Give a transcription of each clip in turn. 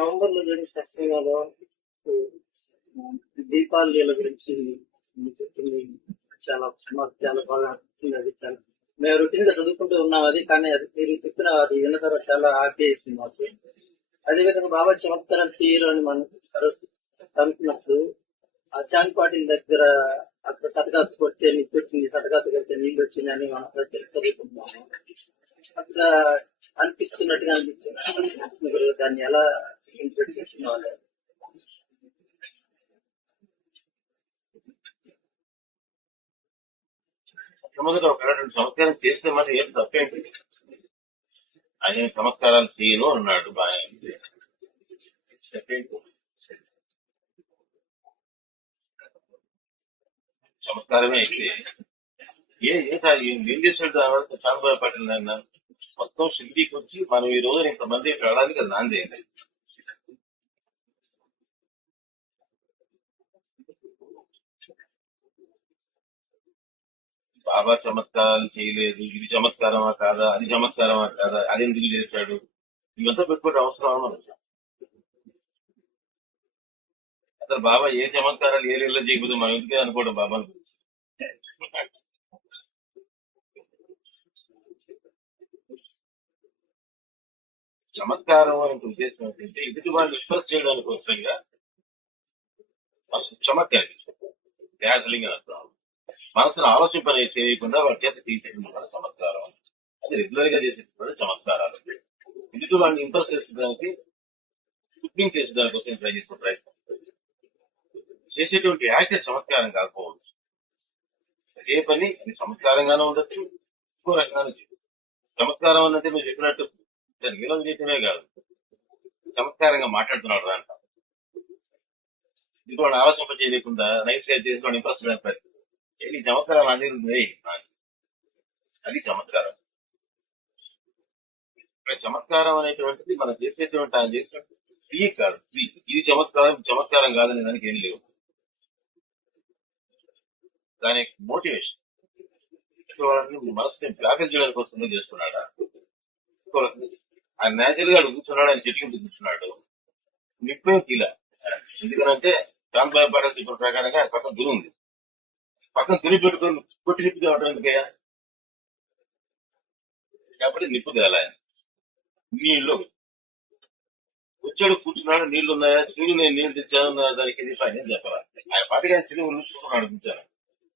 నవంబర్లో జరిగిన సత్సంగంలో దీపాల గురించి మీరు చెప్పింది చాలా మాకు చాలా బాగా అనిపిస్తుంది. అది చాలా మేము రొటీన్గా చదువుకుంటూ ఉన్నాం అది కానీ అది మీరు చెప్పిన అది విన్న తర్వాత చాలా ఆపేసింది మాకు. అదే విధంగా బాబా చమత్కారాలు చేయరు అని మనం అనుకున్నప్పుడు ఆ చాన్పాటిల దగ్గర అక్కడ సటగాతు కొడితే నీకు వచ్చింది సటగాతు కొడితే నీళ్ళు వచ్చింది అని మనం చదువుకుంటున్నాము. అట్లా అనిపిస్తున్నట్టుగా అనిపిస్తుంది. దాన్ని ఎలా ఇంప్లిమెంట్ చేస్తున్నారు మొట్టమొదటి ఒక రెండు సంస్కారం చేస్తే మరి ఏం తప్పేంటి ఆయన సంస్కారాలు చేయను అన్నాడు బాగా తప్పేంటి? చమత్కారమే అయితే ఏ ఏ సార్ ఏం ఏం చేసాడు దానివల్ల చాలా పట్టింది అన్న మొత్తం షిరిడీకి వచ్చి మనం ఈ రోజు ఇంతమంది వెళ్ళడానికి అది నాంది బాబా చమత్కారాలు చేయలేదు. ఇది చమత్కారమా కాదా? అది చమత్కారమా కాదా? అది ఎందుకు చేశాడు? ఇవంతా పెట్టుకోవడం అవసరం అసలు బాబా ఏ చమత్కారాలు ఏ లీలలో చేయకపోతే మనం ఎందుకే అనుకోవడం బాబా గురించి? చమత్కారం అనే ఉద్దేశం ఏంటంటే ఎదుటి వాళ్ళు ఎక్స్ప్రెస్ చేయడానికి కోసంగా చమత్కారం గ్యాస్లింగ్ అని అర్థం. మనసును ఆలోచింపని చేయకుండా వాడి చేత తీర్చడం మన చమత్కారం. అది రెగ్యులర్గా చేసేటువంటి చమత్కారాలు. ఎదుటి వాడిని ఇంప్రెస్ చేసేదానికి? కుకింగ్ చేసేదాని కోసం ట్రై చేసే ప్రయత్నం. చేసేటువంటి యాక్ట్ చమత్కారం కాకపోవచ్చు. ఏ పని అది చమత్కారంగానే ఉండొచ్చు. ఇంకో రకంగానే చమత్కారం అన్నది మీరు చెప్పినట్టు దాన్ని నీలం చేయటమే కాదు. చమత్కారంగా మాట్లాడుతున్నాడు రా అంట. ఇంకో ఆలోచింప చేయకుండా నైస్గా చేసి వాడు ఇంప్రెస్ ప్రయత్నం ఏంటి చమత్కారం అనేది ఉంది అది చమత్కారం. ఇక్కడ చమత్కారం అనేటువంటిది మనం చేసేటువంటి ఆయన చేసినట్టు ఫ్రీ కాదు ఫ్రీ. ఇది చమత్కారం చమత్కారం కాదనే దానికి ఏం లేవు. దాని మోటివేషన్. మనసుని బ్లాకేజ్ చేయడానికి కోసం చేస్తున్నాడా ఆయన నేచురల్గా కూర్చున్నాడు? ఆయన చెట్టు కింద కూర్చున్నాడు. నిప్పే కీల. ఎందుకనంటే దాని భయపడే చెప్పిన ప్రకారంగా ఆయన పక్కన దురు ఉంది. పక్కన దురి పెట్టుకొని కొట్టి నిప్పు తేవటం ఎందుకయ్యా? కాబట్టి నిప్పు తేలా ఆయన. నీళ్ళు. వచ్చాడు కూర్చున్నాడు నీళ్ళు ఉన్నాయా చూడు నేను నీళ్ళు తెచ్చాను దానికి ఇది పని చెప్పాలి? ఆయన పాటికి ఆయన చిలువ చూసుకున్నాడు కూర్చొని.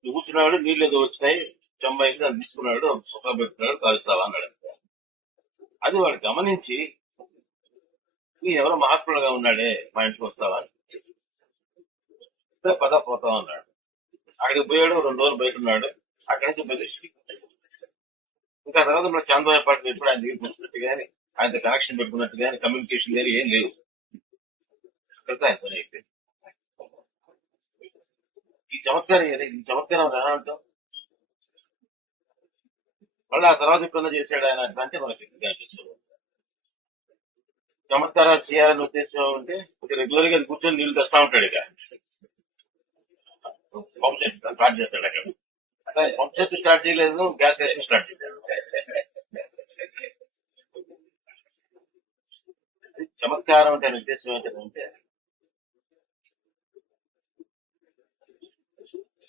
నువ్వు కూర్చున్నాడు నీళ్ళు ఏదో వచ్చినాయి చెంబైకి దాన్ని తీసుకున్నాడు సుఖ పెట్టుకున్నాడు కాలుస్తావా అన్నాడు అది వాడు గమనించి నీ ఎవరో మహాత్ముడుగా ఉన్నాడే మా ఇంటికి వస్తావా? పద పోతా అన్నాడు. అక్కడికి పోయాడు రెండు రోజులు బయట ఉన్నాడు. అక్కడి నుంచి బదిలిసి ఇంకా తర్వాత మన చంద్రబాబు పార్టీ ఎప్పుడు ఆయన దగ్గర కూర్చున్నట్టు కానీ ఆయనతో కనెక్షన్ పెట్టుకున్నట్టు కానీ కమ్యూనికేషన్ కానీ ఏం లేవు. అక్కడితో ఆయన పని అయిపోయింది. ఈ చమత్కారం ఈ చమత్కారం ఎలా అంటాం మళ్ళీ ఆ తర్వాత ఎప్పుడన్నా చేశాడు ఆయన? అంటే మనకి చమత్కారాలు చేయాలని ఉద్దేశం ఉంటే రెగ్యులర్గా కూర్చొని నీళ్ళు తెస్తా ఉంటాడు ఇక. పంప్ సెట్ స్టార్ట్ చేస్తాడు అక్కడ. పంప్ సెట్ స్టార్ట్ చేయలేదు గ్యాస్ స్టేషన్ స్టార్ట్ చేశాడు. చమత్కారం అంటే ఉద్దేశం ఏంటంటే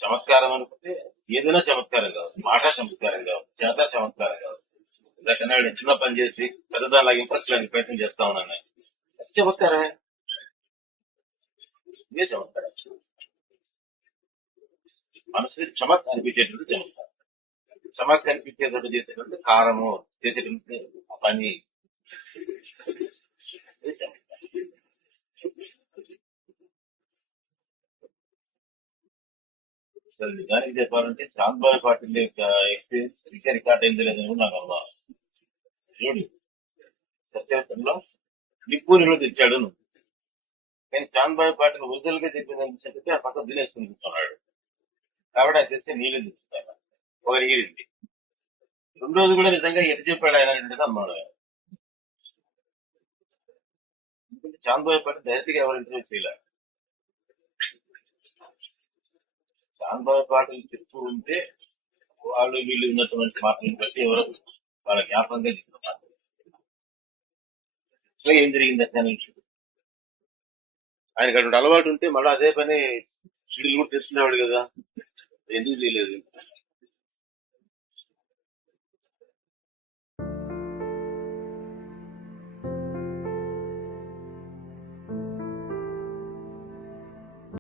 చమత్కారం అనుకుంటే ఏదైనా చమత్కారం కావచ్చు. మాట చమత్కారం కావచ్చు. చేత చమత్కారం కావచ్చు. ఆవిడ చిన్న పని చేసి పెద్దదానిలాగా ఇంప్రెస్ చేయడానికి ప్రయత్నం చేస్తా ఉన్నాను. చమత్కారమే. ఇదే చమత్కారం. మనసుకి చమక్ అనిపించేటువంటి చమత్కారం చమక్ అనిపించేటట్టు చేసేటువంటి కారము చేసేటువంటి పని. అసలు నిజానికి చెప్పాలంటే చాంద్బాయ్ పాటిల్ యొక్క ఎక్స్పీరియన్స్ సరిగ్గా రికార్డ్ అయింది లేదని నాకు అమ్మా. చూడు సత్యవతంలో నిప్పు తెచ్చాడు నువ్వు. కానీ చాంద్బాయ్ పాటిల్ వృద్ధులుగా చెప్పిందని చెప్పితే ఆ పక్క దినేసుకుని కూర్చున్నాడు. కాబట్టి అది తెస్తే నీళ్ళు తెచ్చుతాను ఒక ఎగిరింది రెండు రోజులు కూడా నిజంగా ఎటు చెప్పాడు ఆయన అంటే అనుమానం ఆయన చాందోయ్ పాటిల్ డైరెక్ట్ ఎవరు ఇంటర్వ్యూ చేయలేదు చాందోయ్ పాటలు చెప్తూ ఉంటే వాళ్ళు వీళ్ళు ఉన్నటువంటి మాటలను బట్టి ఎవరు వాళ్ళ జ్ఞాపకంగా చెప్తున్నారు అసలు ఏం జరిగింది అనే విషయం. ఆయనకి అటువంటి అలవాటు ఉంటే మళ్ళీ అదే పని షెడ్యూల్ కూడా తెచ్చుకునేవాడు కదా. ఎందుకు చేయలేదు?